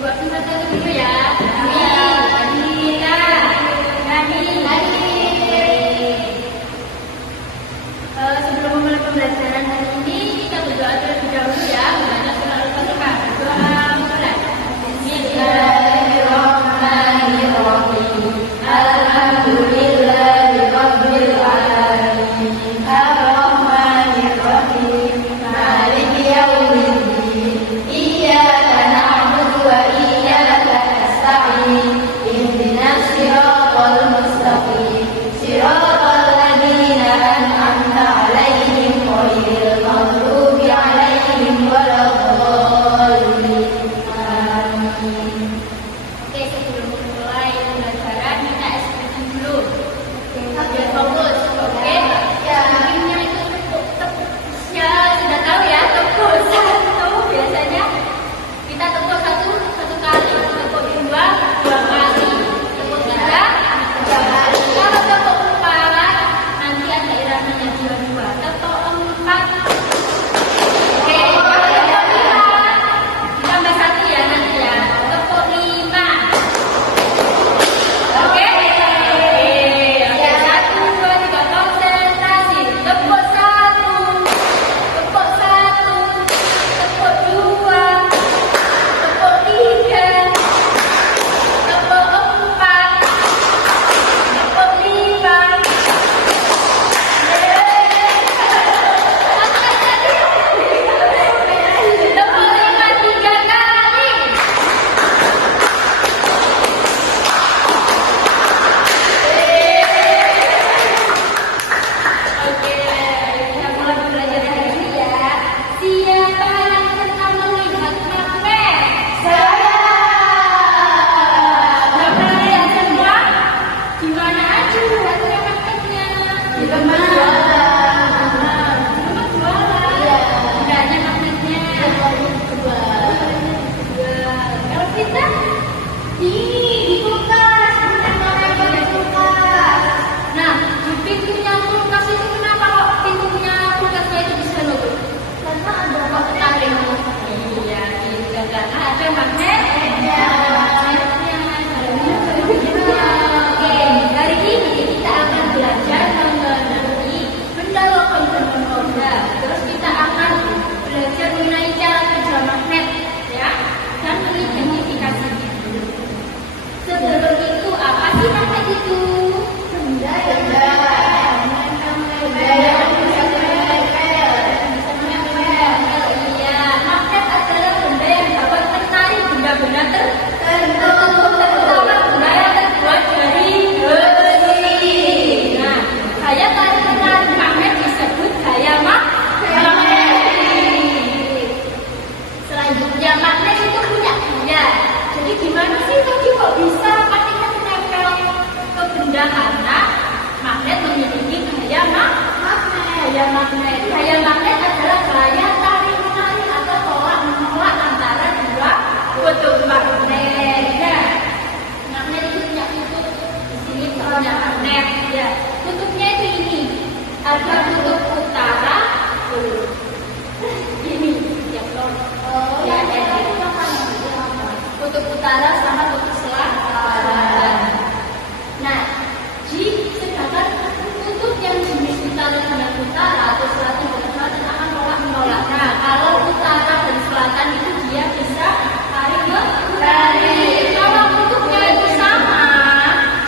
Buat kita dulu ya. Sebelum memulai pembelajaran hari ini, kita berdoa terlebih dahulu ya. Banyak selalu berdoa. Doa mulai. Bismillahirrahmanirrahim. Alhamdulillahirabbil alamin. Arrahmanirrahim. Maliki yaumiddin. Iyyaka na'budu wa iyyaka nasta'in. Ihdinas siratal mustaqim. Siratal ladzina an'amta 'alaihim ghairil maghdubi 'alaihim waladdallin. Amin. Oke, sebelum memulai pembelajaran kita ekspresi dulu. Biar fokus. Oke. Yang itu ya sudah tahu ya, tepuk satu biasanya kita tepuk satu kali, tepuk dua kali, tepuk tiga kali. Kalau tepuk empat nanti ada irama dua, tepuk empat. Oke, kalau tepuk lima tambah satu ya nanti ya, tepuk lima. Oke, satu dua tiga konsentrasi, tepuk satu, tepuk dua, tepuk tiga, tepuk empat, tepuk lima. Tepuk lima tiga kali. Oke, kita mulai belajar hari ini ya. Siapa yang pernah melihat magnet? Saya. Sudah pernah lihat semua? Di mana aja lihatnya magnetnya? Di tempat jualan. Tempat jualan. Tidak hanya magnetnya. Kalau kita di kulkas, di kulkas. Nah, di pintunya kulkas itu kenapa kok pintunya kulkasnya itu bisa nutup? Karena ada magnet. Iya, karena ada magnetnya. Oke, hari ini kita akan belajar mengenai benda logam dan non-logam. Terus kita akan belajar mengenai cara kerja magnet, ya, dan mengidentifikasinya. Sebelum itu apa sih magnet itu? Benda yang Iya, magnet adalah benda yang dapat menarik benda-benda tertentu, terutama benda yang terbuat dari besi. Nah, daya tarik menarik magnet disebut daya magnetik. Selanjutnya, magnet itu punya daya. Jadi gimana sih tadi kok bisa magnetnya menempel ke benda? Karena magnet memiliki daya magnet. Daya magnet adalah daya tarik menarik atau tolak menolak antara dua kutub magnet. Ya, magnet itu punya kutub. Di sini punya magnet. Ya, kutubnya itu ini. Ada kutub utara. Ini, ya ya, kutub utara sama kutub selatan. Nah, sedangkan kutub yang jenis utara dengan utara atau selatan dan selatan akan menolak. Nah, kalau utara dan selatan itu dia bisa tarik menarik. Kalau kutubnya itu sama,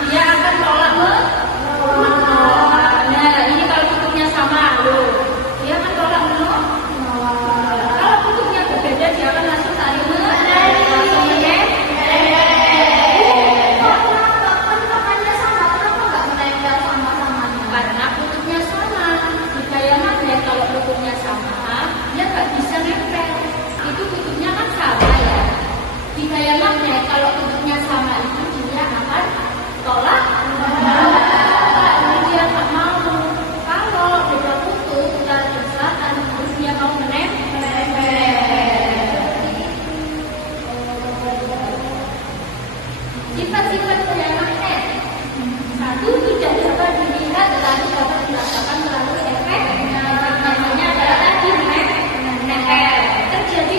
dia akan menolak. Nah, ini kalau kutubnya sama, loh, dia akan menolak. Kalau kutubnya berbeda, dia akan langsung tarik menarik. Langsung menarik. Karena kutubnya sama. Di daya magnet kalau kutubnya sama, dia nggak bisa nempel. Itu kutubnya kan sama ya. Di daya magnet kalau kutubnya sama itu dia akan tolak. Ini dia nggak mau. Kalau beda kutub utara dan selatan, terus dia mau menempel. Sifat-sifat daya magnet. Satu, tidak dapat dilihat tetapi dapat dirasakan melalui efek. Namanya adalah tadi menempel. Terjadi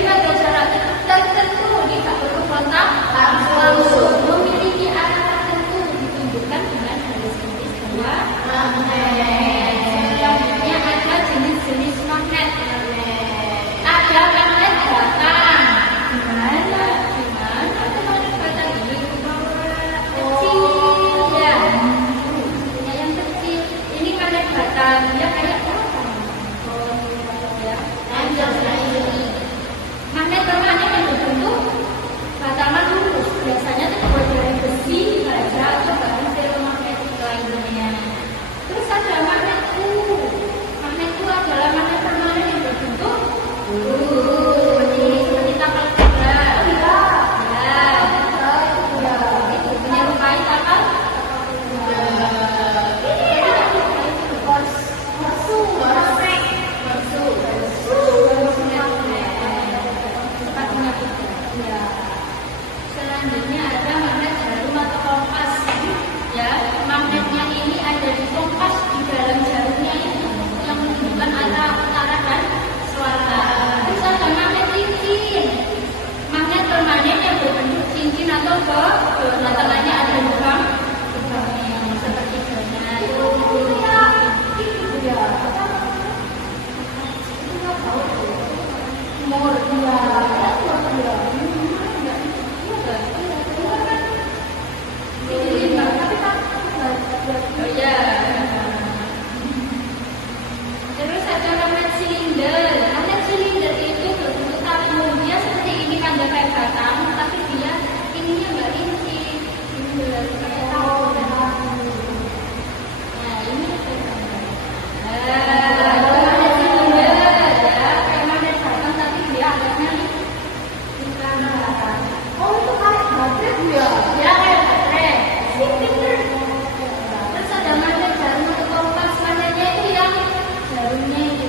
timur. Iya. Oh ya. Terus ada magnet silinder. Magnet silinder itu berbentuk dia seperti ini kan kayak batang, tapi dia ininya nggak rinci. Kayak tahu. Nah ini magnet silinder ya, kayak magnet batang tapi dia agaknya bukan batang. Oh itu kayak baterai ya? Ya kayak baterai. Terus ada magnet jarum atau kompas, magnetnya itu yang jarumnya itu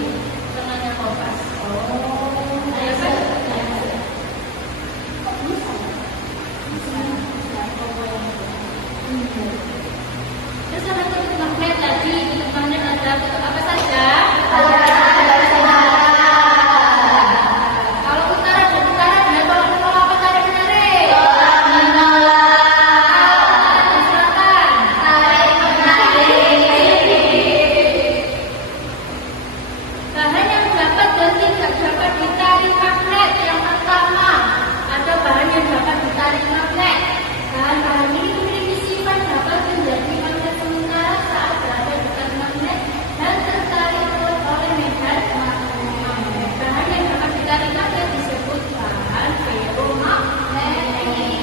tengahnya kompas. Oh, ayo kan? Kok bisa? Bisa. Terus ada kutub magnet tadi, kutub magnet ada kutub apa saja? Kalau utara dan utara dia tolak menolak apa tarik menarik? Bahan yang dapat dan tidak dapat ditarik magnet. Yang pertama, ada bahan yang dapat ditarik magnet. Bahan-bahan ini memiliki sifat dapat menjadi magnet sementara saat berada dekat magnet dan tertarik oleh medan magnet. Bahan yang dapat ditarik magnet disebut bahan ferromagnet.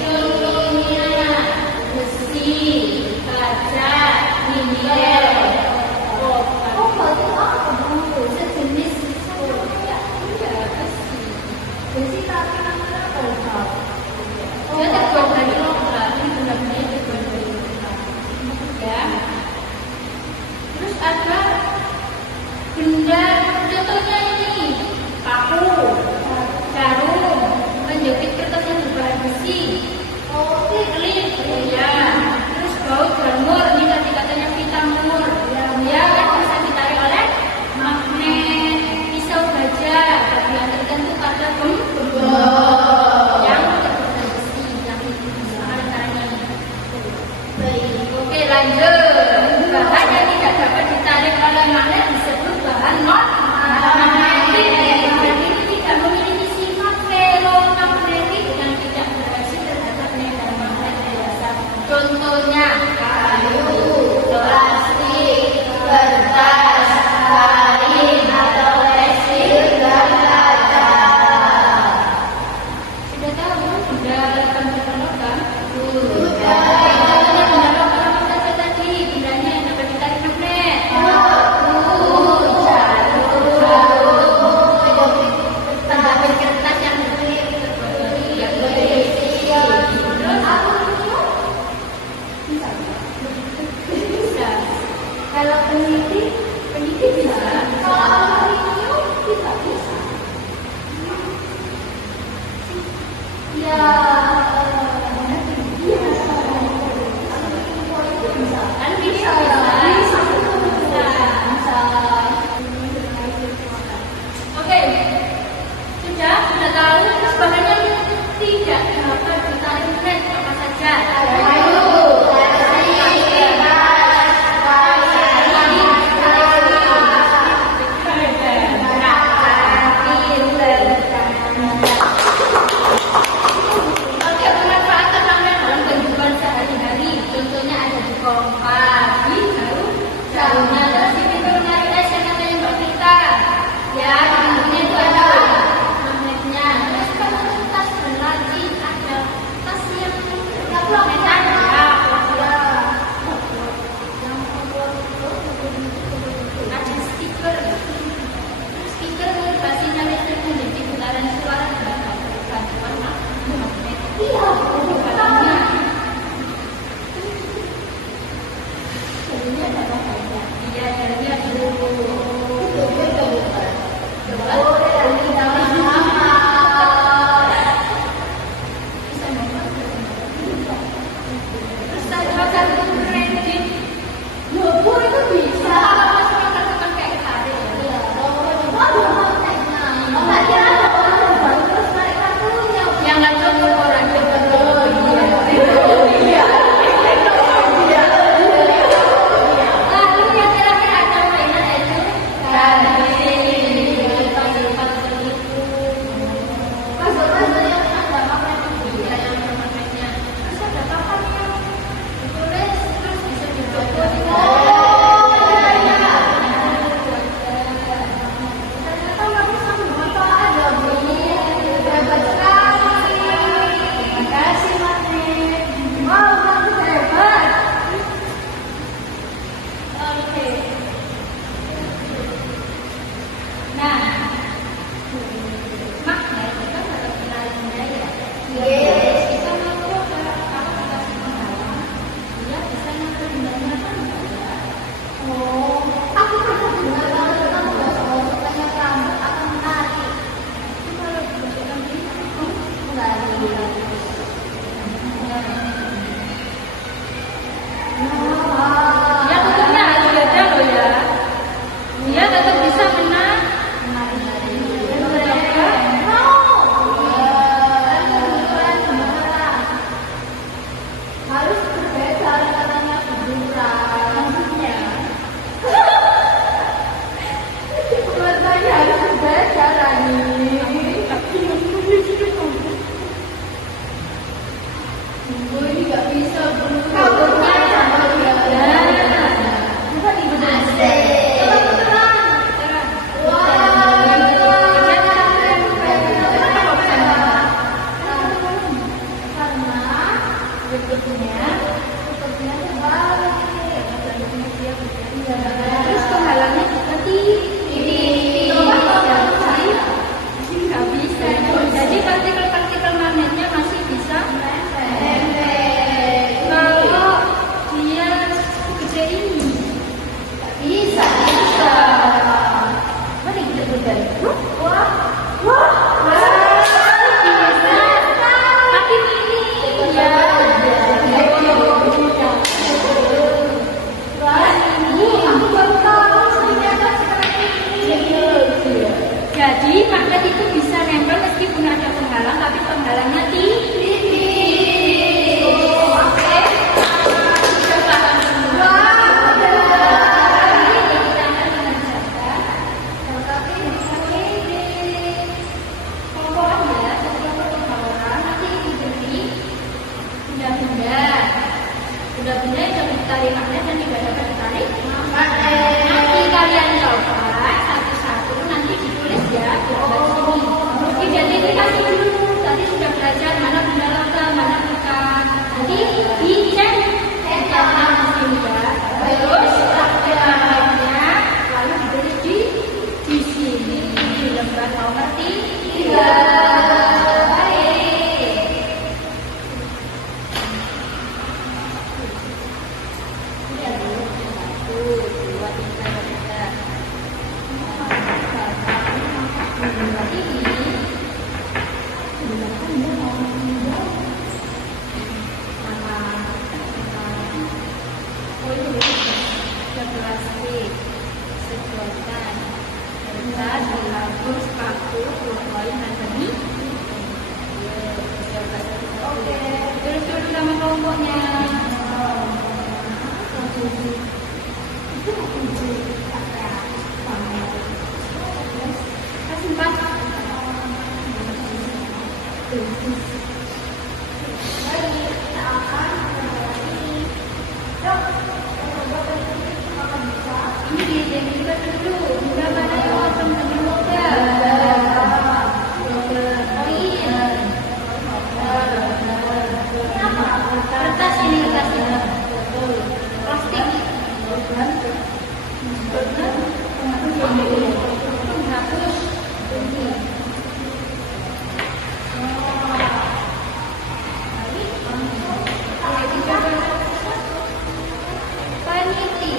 Contohnya besi, kaca, nikel, koper. Sejenis besi tapi namanya apa? Dia terbuat dari logam, ini benar-benar terbuat dari logam. Ya. Terus ada benda, contohnya ini paku, jarum, menjepit kertas yang berbahan besi. Oh, klip, ya. Terus baut jamur, ini tadi katanya vitamur. Ya, kan bisa ditarik oleh magnet. Pisau baja, bagian tertentu pada gembok yang terbuat dari besi, yang caranya. Baik, oke lanjut. Bahan yang tidak dapat ditarik oleh magnet disebut bahan non-magnetik. Bahan ini tidak memiliki sifat ferromagnetik dan tidak bereaksi terhadap medan magnet biasa. Contohnya kayu, plastik, kertas, kain atau tekstil dan kaca. Sudah tahu benda logam? Sudah. Contohnya benda logam apa saja tadi? Bendanya yang dapat ditarik magnet. Penjepit kertas yang bisa. Kalau peneliti bisa. Kalau aluminium tidak bisa. Ya, kan bisa. Oke, sudah tahu terus bahan yang tidak dapat ditarik magnet apa saja? plastik, sedotan, kertas, lampu, sepatu, pulpen, dan benih. Oke, terus dulu nama kelompoknya. Simpan. Ini yang kita dulu. Sudah mana yang teman-teman muda? Kertas ini kertasnya. Plastik. Hapus. Paniti.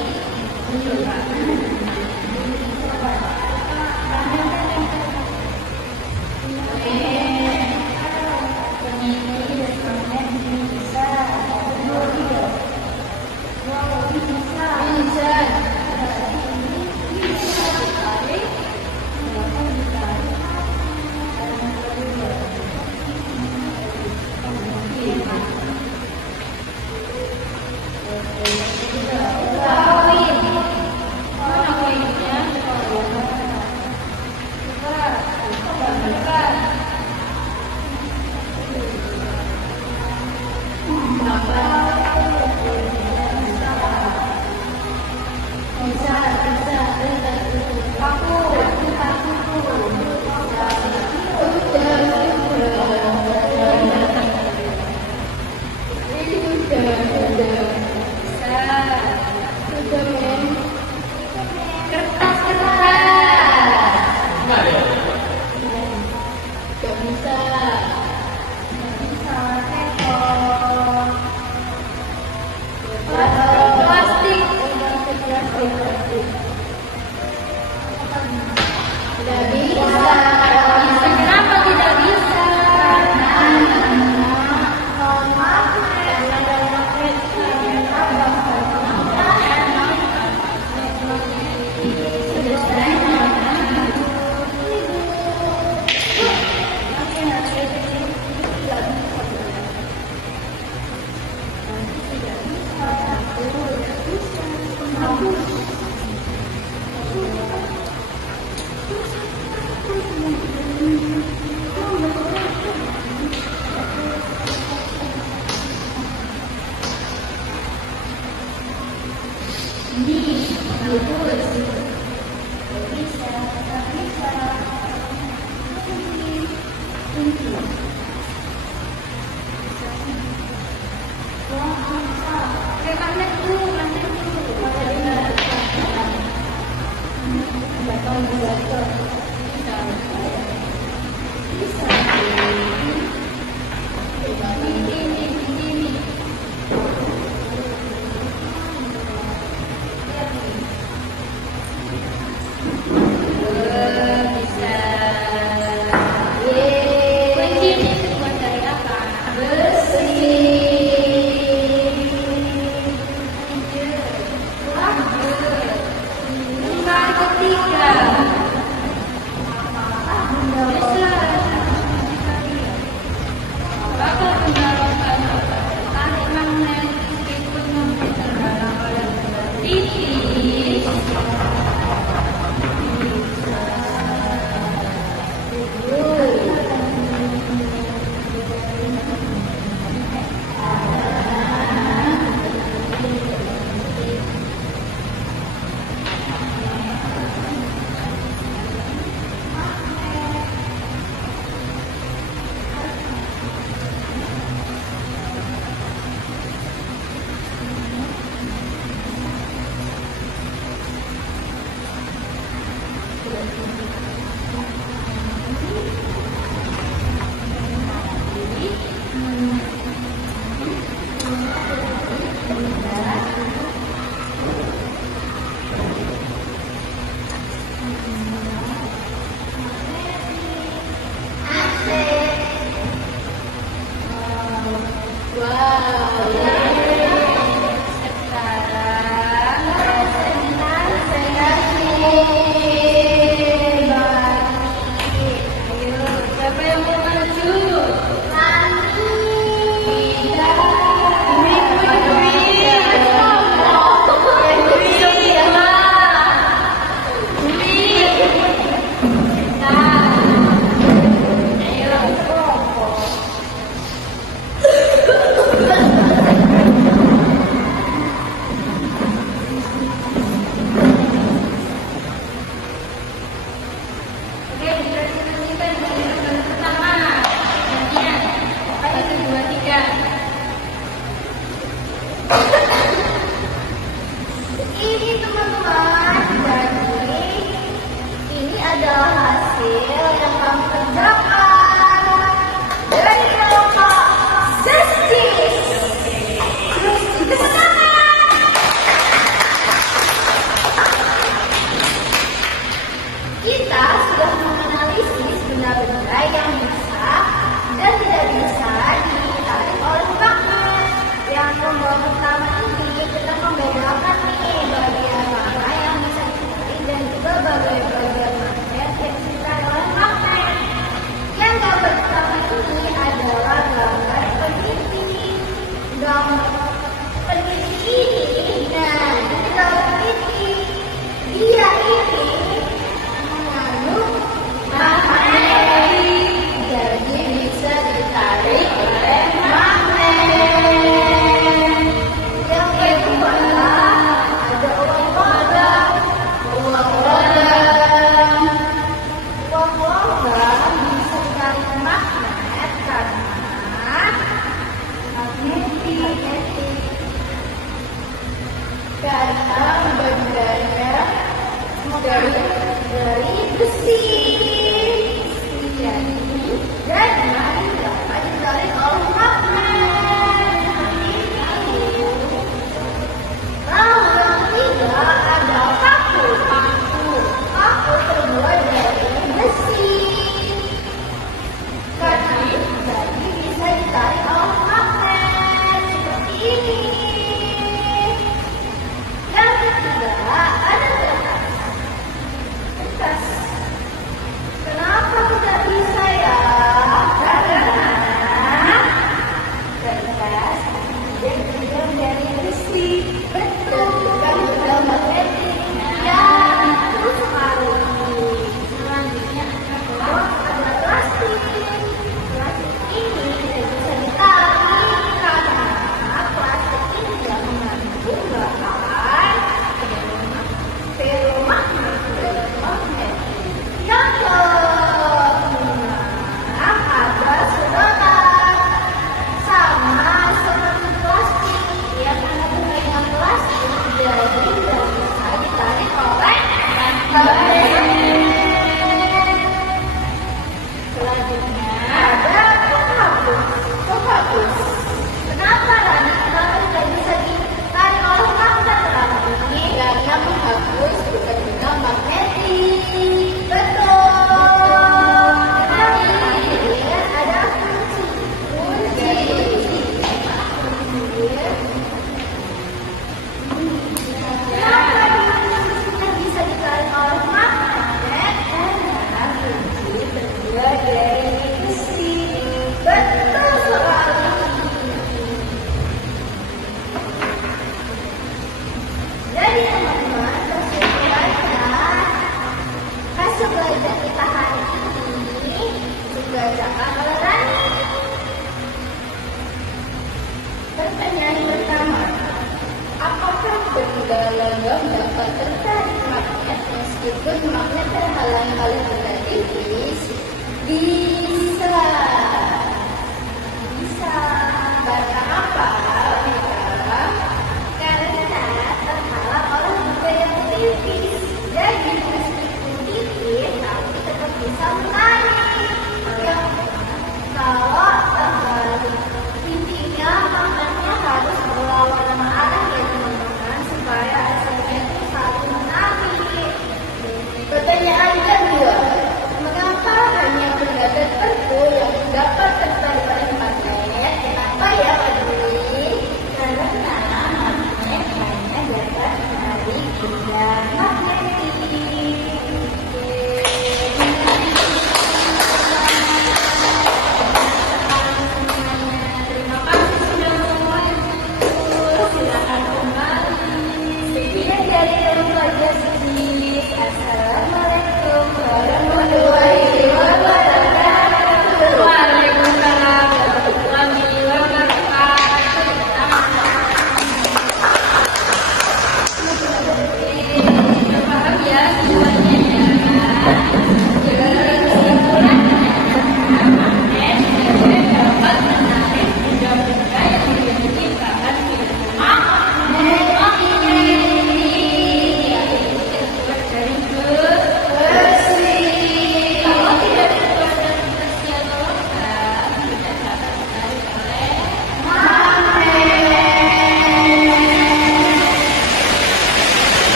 pahalanya paling tinggi.